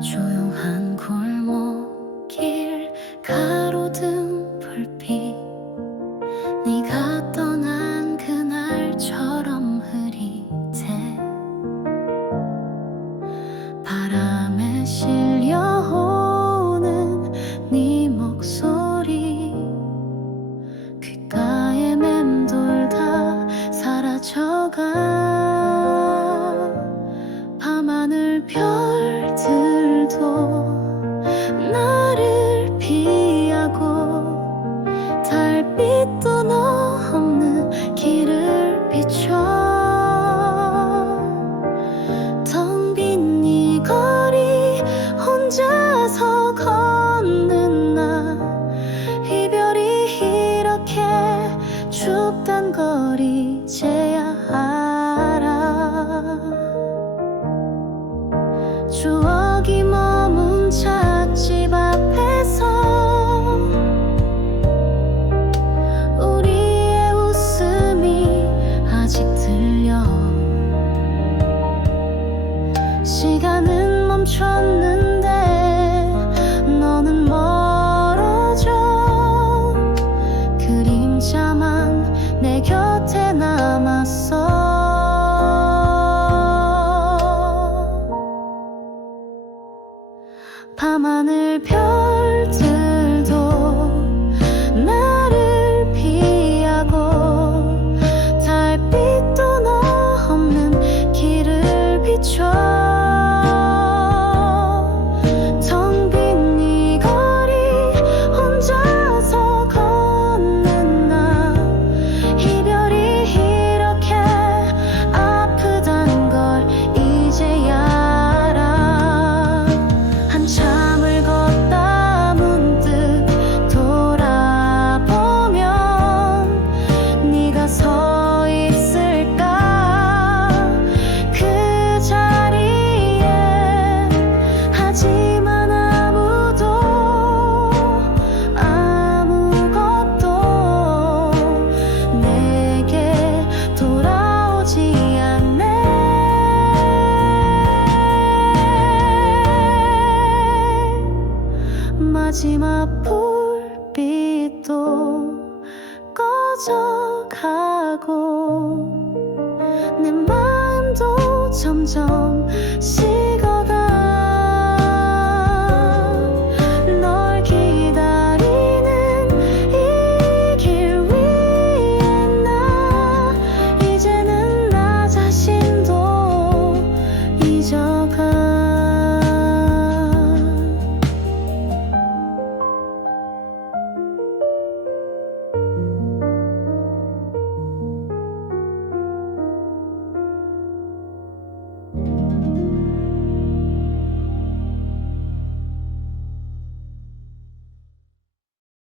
조용한 골목길 가로등 불빛. 네가 떠난 그날처럼 흐리대 바람에 실려오는 네 목소리. 귓가에 맴돌다 사라져가. 밤하늘 별 혼자서 걷는 나 이별이 이렇게 춥단 걸 이제야 알아. 추억이 머문 찻집 앞에서 우리의 웃음이 아직 들려. 시간은 멈췄는 밤하 마지막 불빛도 꺼져가고 내 마음도 점점